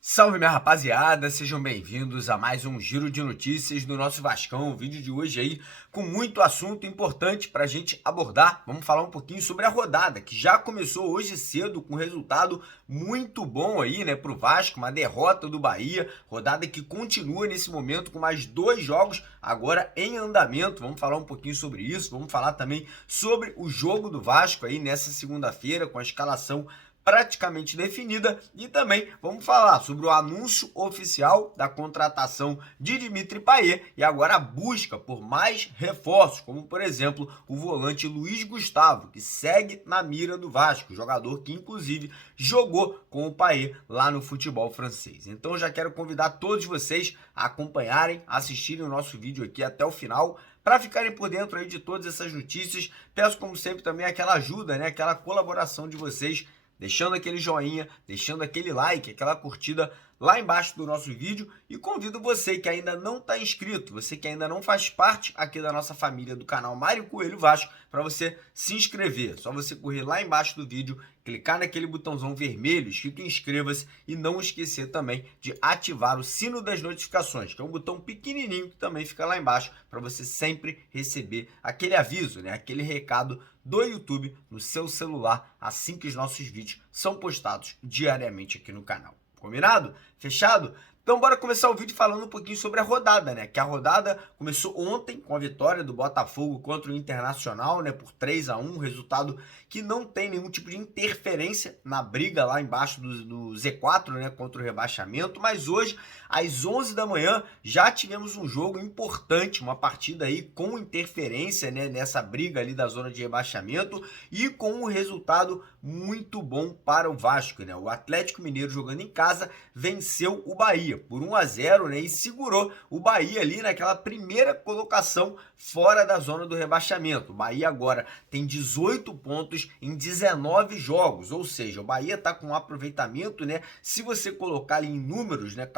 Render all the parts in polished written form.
Salve, minha rapaziada, sejam bem-vindos a mais um giro de notícias do nosso Vascão. O vídeo de hoje aí com muito assunto importante para a gente abordar. Vamos falar um pouquinho sobre a rodada, que já começou hoje cedo com um resultado muito bom aí, né, para o Vasco, uma derrota do Bahia, rodada que continua nesse momento com mais 2 jogos agora em andamento. Vamos falar um pouquinho sobre isso, vamos falar também sobre o jogo do Vasco aí nessa segunda-feira com a escalação praticamente definida e também vamos falar sobre o anúncio oficial da contratação de Dimitri Payet e agora a busca por mais reforços, como por exemplo o volante Luiz Gustavo, que segue na mira do Vasco, jogador que inclusive jogou com o Payet lá no futebol francês. Então eu já quero convidar todos vocês a acompanharem, a assistirem o nosso vídeo aqui até o final, para ficarem por dentro aí de todas essas notícias. Peço como sempre também aquela ajuda, né, aquela colaboração de vocês, deixando aquele joinha, deixando aquele like, aquela curtida lá embaixo do nosso vídeo, e convido você que ainda não está inscrito, você que ainda não faz parte aqui da nossa família do canal Mário Coelho Vasco, para você se inscrever. É só você correr lá embaixo do vídeo, clicar naquele botãozão vermelho escrito inscreva-se e não esquecer também de ativar o sino das notificações, que é um botão pequenininho que também fica lá embaixo para você sempre receber aquele aviso, né, aquele recado do YouTube no seu celular assim que os nossos vídeos são postados diariamente aqui no canal. Combinado? Fechado? Então bora começar o vídeo falando um pouquinho sobre a rodada, né? Que a rodada começou ontem com a vitória do Botafogo contra o Internacional, né? Por 3-1, resultado que não tem nenhum tipo de interferência na briga lá embaixo do Z4, né? Contra o rebaixamento. Mas hoje, às 11 da manhã, já tivemos um jogo importante, uma partida aí com interferência, né? Nessa briga ali da zona de rebaixamento e com um resultado muito bom para o Vasco, né? O Atlético Mineiro, jogando em casa, venceu o Bahia por 1-0, né, e segurou o Bahia ali naquela primeira colocação fora da zona do rebaixamento. O Bahia agora tem 18 pontos em 19 jogos, ou seja, o Bahia está com um aproveitamento, né, se você colocar ali em números, né,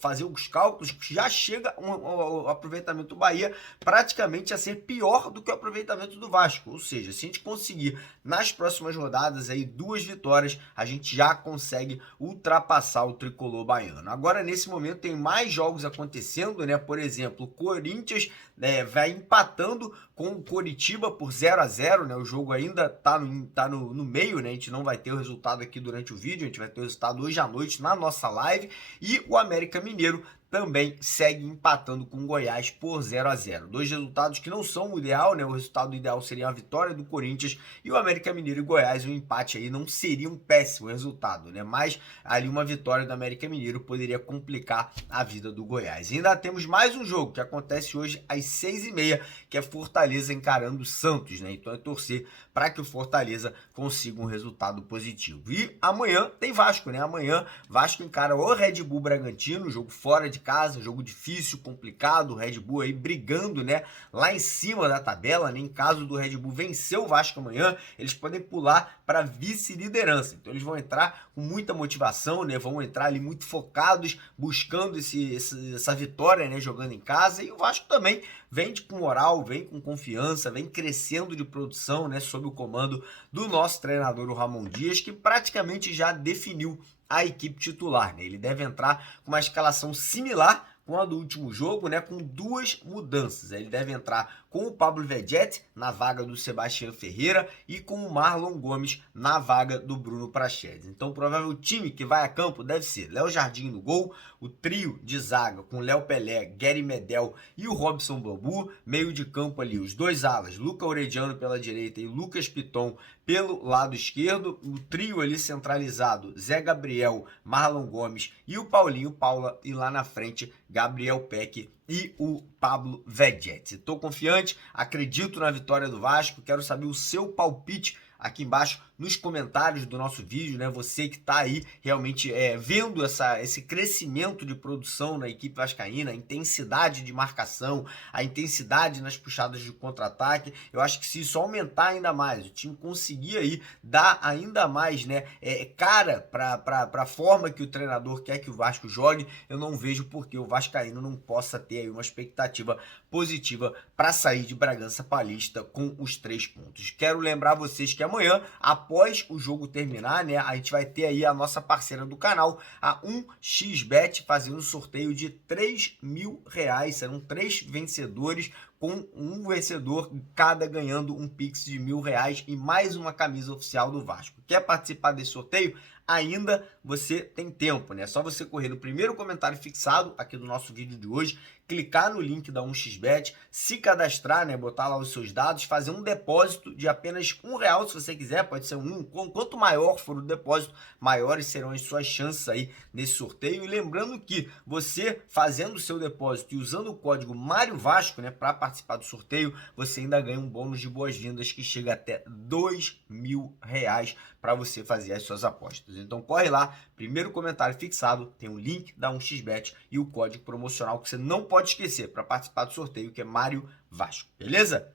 fazer os cálculos, já chega o aproveitamento do Bahia praticamente a ser pior do que o aproveitamento do Vasco. Ou seja, se a gente conseguir nas próximas rodadas aí 2 vitórias, a gente já consegue ultrapassar o tricolor baiano. Agora, nesse momento, tem mais jogos acontecendo, né? Por exemplo, o Corinthians vai empatando com o Coritiba por 0-0, né? O jogo ainda tá no meio, né? A gente não vai ter o resultado aqui durante o vídeo, a gente vai ter o resultado hoje à noite na nossa live. E o América Mineiro também segue empatando com o Goiás por 0-0. 2 resultados que não são o ideal, né? O resultado ideal seria a vitória do Corinthians, e o América Mineiro e Goiás, um empate aí não seria um péssimo resultado, né? Mas ali uma vitória do América Mineiro poderia complicar a vida do Goiás. E ainda temos mais um jogo que acontece hoje às 6h30, que é Fortaleza encarando o Santos, né? Então é torcer para que o Fortaleza consiga um resultado positivo. E amanhã tem Vasco, né? Amanhã Vasco encara o Red Bull Bragantino, jogo fora de casa, jogo difícil, complicado, o Red Bull aí brigando, né, lá em cima da tabela, né? Em caso do Red Bull vencer o Vasco amanhã, eles podem pular para vice-liderança. Então eles vão entrar com muita motivação, né? Vão entrar ali muito focados, buscando essa vitória, né, jogando em casa. E o Vasco também vem com moral, vem com confiança, vem crescendo de produção, né, sob o comando do nosso treinador, o Ramon Dias, que praticamente já definiu a equipe titular, né? Ele deve entrar com uma escalação similar com a do último jogo, né, com 2 mudanças. Ele deve entrar com o Pablo Vegetti na vaga do Sebastião Ferreira e com o Marlon Gomes na vaga do Bruno Praxedes. Então, o provável time que vai a campo deve ser Léo Jardim no gol, o trio de zaga com Léo Pelé, Gary Medel e o Robson Bambu, meio de campo ali os 2 alas, Luca Orediano pela direita e Lucas Piton pelo lado esquerdo, o trio ali centralizado, Zé Gabriel, Marlon Gomes e o Paulinho Paula, e lá na frente Gabriel Peck e o Pablo Vegetti. Estou confiante, acredito na vitória do Vasco, quero saber o seu palpite aqui embaixo nos comentários do nosso vídeo, né? Você que está aí realmente vendo esse crescimento de produção na equipe vascaína, a intensidade de marcação, a intensidade nas puxadas de contra-ataque. Eu acho que se isso aumentar ainda mais, o time conseguir aí dar ainda mais, né, cara para a forma que o treinador quer que o Vasco jogue, eu não vejo por que o vascaíno não possa ter aí uma expectativa positiva para sair de Bragança Paulista com os 3 pontos. Quero lembrar vocês que amanhã, após o jogo terminar, né, a gente vai ter aí a nossa parceira do canal, a 1xBet, fazendo um sorteio de R$3.000. Serão 3 vencedores, com um vencedor cada ganhando um Pix de R$1.000 e mais uma camisa oficial do Vasco. Quer participar desse sorteio? Ainda você tem tempo, né? É só você correr no primeiro comentário fixado aqui do nosso vídeo de hoje, clicar no link da 1xBet, se cadastrar, né? Botar lá os seus dados, fazer um depósito de apenas R$1 se você quiser, pode ser quanto maior for o depósito, maiores serão as suas chances aí nesse sorteio. E lembrando que você fazendo o seu depósito e usando o código Mário Vasco, né, para participar do sorteio, você ainda ganha um bônus de boas-vindas que chega até R$2.000 para você fazer as suas apostas. Então corre lá, primeiro comentário fixado, tem o link da 1xBet e o código promocional que você não pode esquecer para participar do sorteio, que é Mário Vasco, beleza?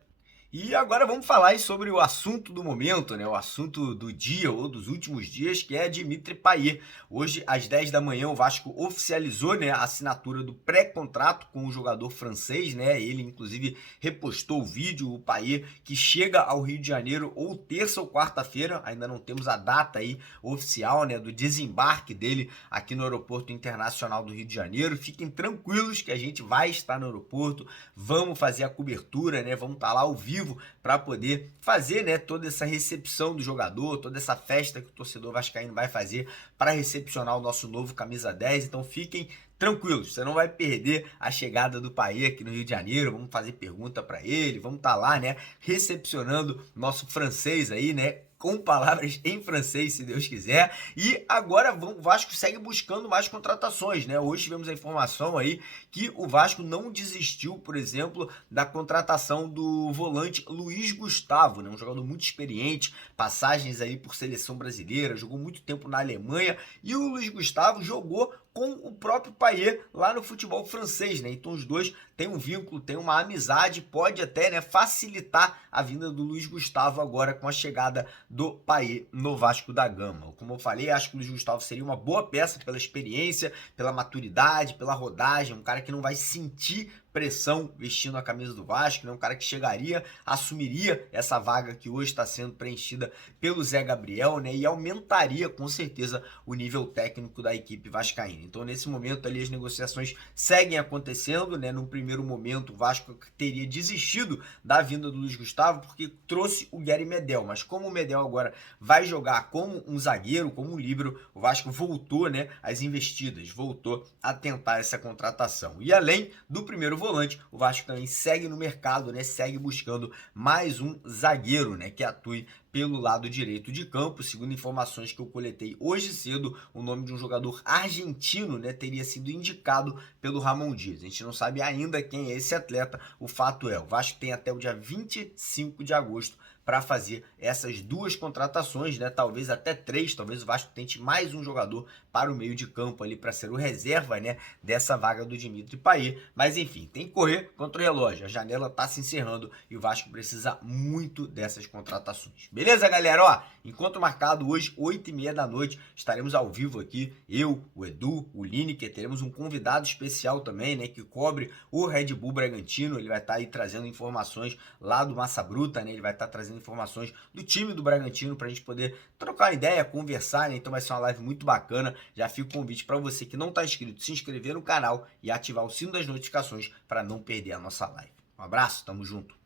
E agora vamos falar aí sobre o assunto do momento, né? O assunto do dia ou dos últimos dias, que é Dimitri Payet. Hoje, às 10 da manhã, o Vasco oficializou, né, a assinatura do pré-contrato com o jogador francês, né? Ele, inclusive, repostou o vídeo, o Payet, que chega ao Rio de Janeiro ou terça ou quarta-feira. Ainda não temos a data aí oficial, né, do desembarque dele aqui no Aeroporto Internacional do Rio de Janeiro. Fiquem tranquilos que a gente vai estar no aeroporto, vamos fazer a cobertura, né? Vamos estar lá ao vivo para poder fazer, né, toda essa recepção do jogador, toda essa festa que o torcedor vascaíno vai fazer para recepcionar o nosso novo camisa 10. Então fiquem tranquilos, você não vai perder a chegada do Payet aqui no Rio de Janeiro. Vamos fazer pergunta para ele, vamos estar lá, né, recepcionando nosso francês aí, né, com palavras em francês, se Deus quiser. E agora o Vasco segue buscando mais contratações, né? Hoje tivemos a informação aí que o Vasco não desistiu, por exemplo, da contratação do volante Luiz Gustavo, né? Um jogador muito experiente, passagens aí por seleção brasileira, jogou muito tempo na Alemanha, e o Luiz Gustavo jogou com o próprio Payet lá no futebol francês, né? Então os dois têm um vínculo, têm uma amizade, pode até, né, facilitar a vinda do Luiz Gustavo agora com a chegada do Payet no Vasco da Gama. Como eu falei, acho que o Luiz Gustavo seria uma boa peça pela experiência, pela maturidade, pela rodagem, um cara que não vai sentir pressão vestindo a camisa do Vasco, né? Um cara que chegaria, assumiria essa vaga que hoje está sendo preenchida pelo Zé Gabriel, né? E aumentaria com certeza o nível técnico da equipe vascaína. Então nesse momento ali as negociações seguem acontecendo, né? No primeiro momento o Vasco teria desistido da vinda do Luiz Gustavo porque trouxe o Gary Medel, mas como o Medel agora vai jogar como um zagueiro, como um líbero, o Vasco voltou, né, às investidas, voltou a tentar essa contratação. E além do primeiro volante, o Vasco também segue no mercado, né? Segue buscando mais um zagueiro, né, que atue pelo lado direito de campo. Segundo informações que eu coletei hoje cedo, o nome de um jogador argentino, né, teria sido indicado pelo Ramon Dias. A gente não sabe ainda quem é esse atleta. O fato é, o Vasco tem até o dia 25 de agosto para fazer essas duas contratações, né? Talvez até 3, talvez o Vasco tente mais um jogador para o meio de campo ali para ser o reserva, né, dessa vaga do Dimitri Payet. Mas enfim, tem que correr contra o relógio. A janela está se encerrando e o Vasco precisa muito dessas contratações. Beleza, galera? Ó, encontro marcado hoje, 8h30 da noite, estaremos ao vivo aqui, eu, o Edu, o Lineker, teremos um convidado especial também, né, que cobre o Red Bull Bragantino. Ele vai estar aí trazendo informações lá do Massa Bruta, né? Ele vai estar trazendo informações do time do Bragantino para a gente poder trocar uma ideia, conversar, né? Então vai ser uma live muito bacana. Já fica o convite para você que não está inscrito, se inscrever no canal e ativar o sino das notificações para não perder a nossa live. Um abraço, tamo junto.